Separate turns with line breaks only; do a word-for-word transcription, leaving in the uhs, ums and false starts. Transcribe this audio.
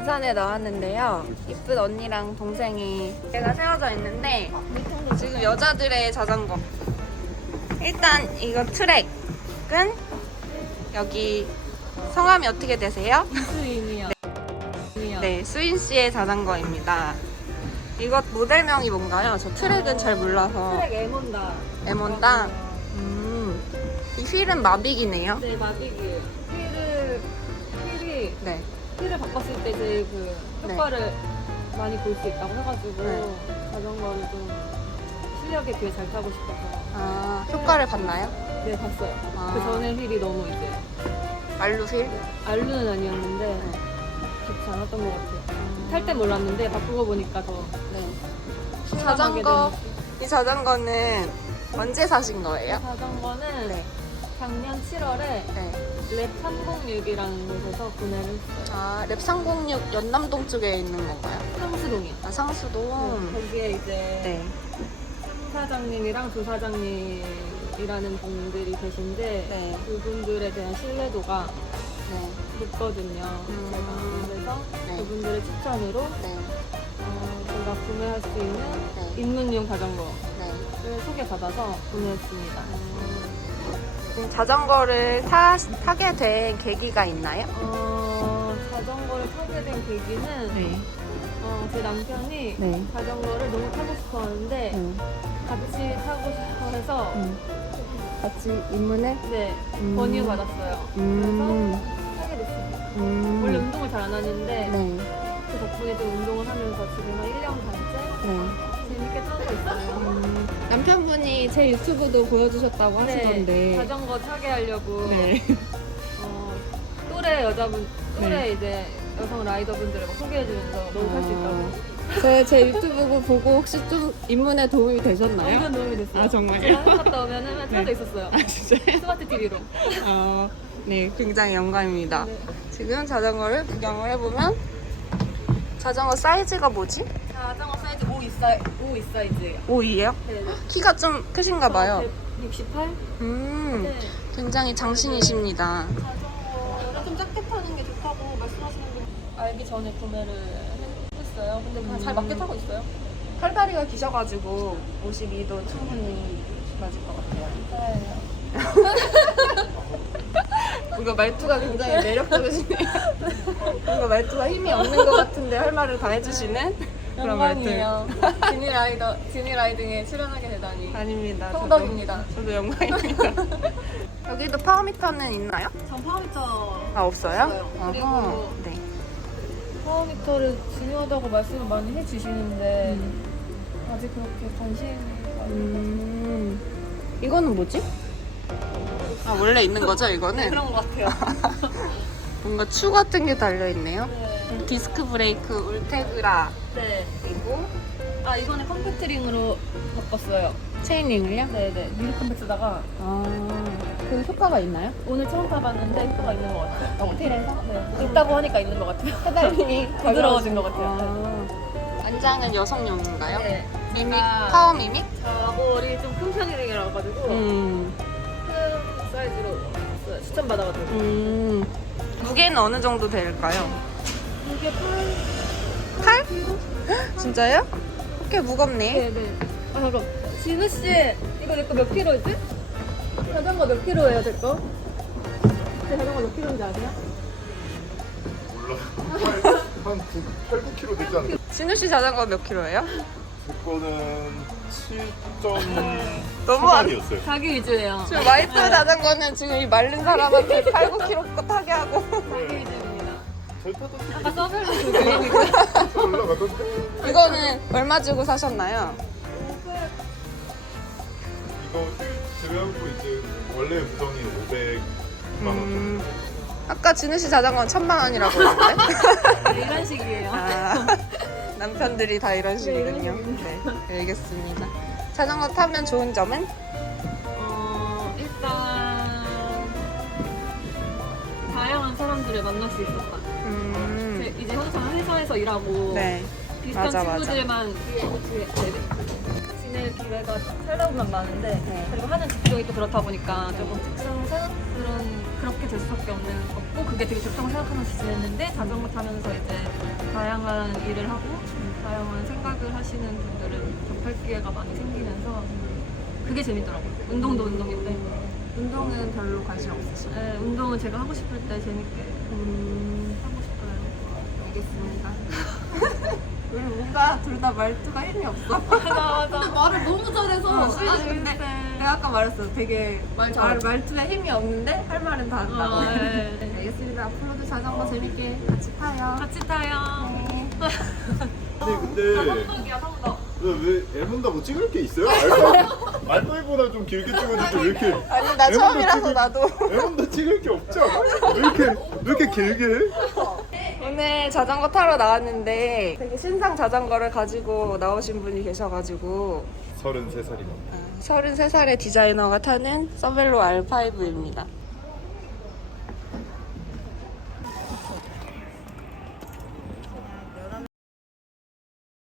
등산에 나왔는데요. 이쁜 언니랑 동생이 제가 세워져 있는데 지금 여자들의 자전거. 일단 이거 트랙은 여기 성함이 어떻게 되세요?
이수인이요.
네, 네 수인 씨의 자전거입니다. 이것 모델명이 뭔가요? 저 트랙은 잘 몰라서.
트랙 에몬다.
에몬다. 음, 이 휠은 마빅이네요.
네, 마빅이에요. 휠을 휠이
네.
휠을 바꿨을 때 제일 그 효과를 많이 볼 수 있다고 해가지고
네.
자전거를 좀 실력에 비해 잘 타고 싶어서.
아, 효과를 봤나요?
네, 봤어요.
아.
그 전에 휠이 너무 이제
알루 휠?
알루는 아니었는데
네.
좋지 않았던 것 같아요. 탈 때 몰랐는데 바꾸고 보니까 더
네.
실감하게
자전거,
되는
이 자전거는 언제 사신 거예요?
자전거는
네.
작년 칠월에
네.
랩 삼공육이라는 곳에서 구매를 했어요.
아, 랩 삼공육 연남동 쪽에 있는 건가요?
상수동이요.
아, 상수동.
거기에 이제
네.
사장님이랑 부사장님이라는 분들이 계신데
네.
그분들에 대한 신뢰도가
네.
높거든요.
음.
제가 그래서
네.
그분들의 추천으로
네.
어, 제가 구매할 수 있는
네.
입문용 자전거를
네.
소개받아서 구매했습니다.
그럼 자전거를 타, 타게 된 계기가 있나요?
어, 자전거를 타게 된 계기는
네.
어, 제 남편이
네.
자전거를 너무 타고 싶어 하는데 같이 타고 싶어 해서
같이 입문을?
네,
음.
권유 받았어요.
음.
그래서 하게 됐습니다.
음.
원래 운동을 잘 안 하는데
네.
그 덕분에 좀 운동을 하면서 지금 한 일 년 반째
네.
재밌게 타고 있어요.
남편분이 제 유튜브도 보여주셨다고 하시던데.
네, 자전거 타게 하려고
네.
어, 또래 여자분, 또래
네.
이제 여성 라이더분들을 막 소개해주면서 너무 탈 수 있다고.
제, 제 유튜브 보고 혹시 좀 입문에 도움이 되셨나요?
완전 도움이 됐어요.
아, 정말요?
제가 한국 갔다 오면은 틀어져 있었어요.
아, 진짜요?
스마트 티비로.
어, 네, 굉장히 영광입니다.
네.
지금 자전거를 구경을 해보면 자전거 사이즈가 뭐지?
자전거 사이즈 오 이 사이, 오 이 사이즈예요.
오이에요?
네.
키가 좀 크신가 봐요.
백육십팔?
음,
네.
굉장히 장신이십니다.
자전거를 좀 작게 타는 게 좋다고 말씀하시는 분 알기 전에 구매를 했어요. 근데 그냥 잘 맞게 타고 있어요.
팔다리가 기셔가지고 오십이 도 충분히 맞을 것 같아요.
네.
뭔가 말투가 굉장히 매력적이시네요. 뭔가 말투가 힘이 없는 것 같은데 할 말을 다 해주시는 그런 말투.
영광이에요. 지니 라이더, 지니 라이딩에 출연하게 되다니.
아닙니다.
성덕입니다.
저도, 저도 영광입니다. 여기도 파워미터는 있나요?
전 파워미터
아, 없어요?
없어요.
어허,
그리고
네.
파워미터를 중요하다고 말씀을 많이 해주시는데
음.
아직 그렇게 관심이 많이
음, 이거는 뭐지? 아, 원래 있는 거죠, 이거는?
그런 것 같아요.
뭔가 추 같은 게 달려있네요.
네.
디스크 브레이크, 울테그라,
네.
그리고
아 이번에 컴팩트링으로 바꿨어요.
체인링을요?
네네. 미리 컴팩트다가
아, 그 효과가 있나요?
오늘 처음 타봤는데 효과가 있는 것 같아요.
억테일에서?
네. 있다고 하니까 있는 것 같아요.
페달링이
부드러워진 것 같아요.
아, 안장은 여성용인가요?
네.
미믹?
제가
파워 미믹?
자볼이 좀 큰 편이라 가지고
음,
큰 사이즈로 샀어요. 추천받아가지고.
음. 무게는 어느 정도 될까요?
이게 팔
팔? 헉, 진짜요? 꽤 무겁네.
네네. 아 잠깐. 진우 씨 이거 내 거 몇 킬로지? 자전거 몇 킬로예요 제 거? 제 자전거 몇 킬로인지 아세요?
몰라. 한 팔, 구 킬로그램 되지 않을까?
진우 씨 자전거 몇 킬로예요?
제 거는 칠 점
너무 안-
초반이었어요.
자기 위주예요.
지금 와이프 자전거는 지금 이 마른 사람한테 팔, 구 킬로그램 거 타게 하고.
자기 위주입니다.
잘 타던데
아까 서별로 조교님이고
잘 올라가던데.
이거는 얼마 주고 사셨나요?
이거 휠 제외하고 이제 원래 구성이 오백만 원
음,
정도.
아까 진우 씨 자전거는 천만 원이라고 했는데?
이런 식이에요.
아, 남편들이 다 이런 식이군요. 네, 알겠습니다. 자전거 타면 좋은 점은?
어 일단 다양한 사람들을 만날 수 있었다.
음,
제- 이제 항상 회사에서 일하고
네.
비슷한
맞아, 맞아.
친구들만 뒤에 지낼 기회가 살다 보면 많은데
네.
그리고 하는 직종이 또 그렇다 보니까 조금 특성상 그런 그렇게 될 수밖에 없는 없고 그게 되게 좋다고 생각하면서 지냈는데 자전거 타면서 이제 다양한 일을 하고 다양한 생각을 하시는 분들을 접할 기회가 많이 생기면서 그게 재밌더라고요. 운동도 운동인데
운동은 별로 관심 없으시죠?
네, 운동은 제가 하고 싶을 때 재밌게
음,
하고 싶어요.
알겠습니다. 우리 뭔가 둘 다 말투가 힘이 없어.
맞아 맞아.
근데 말을 너무 잘해서.
어,
아니, 근데 내가 아까 말했어. 되게
말
말,
잘하지.
말투에 힘이 없는데 할 말은 다 한다고.
어, 네, 네.
알겠습니다. 앞으로도 자전거 재밌게 같이 타요.
같이 타요.
네.
아니 근데
성덕이야 성덕.
왜 에몬다 뭐 찍을 게 있어요? 알파이 알파이보다 좀 길게 찍어주지 왜 이렇게
아니 나
에몬다
처음이라서
찍을-
나도.
에몬다 찍을 게 없죠? 왜 이렇게 왜 이렇게 길게 해?
오늘 자전거 타러 나왔는데 되게 신상 자전거를 가지고 나오신 분이 계셔가지고
서른세 살이면
서른세 살의 디자이너가 타는 서벨로 알 파이브입니다.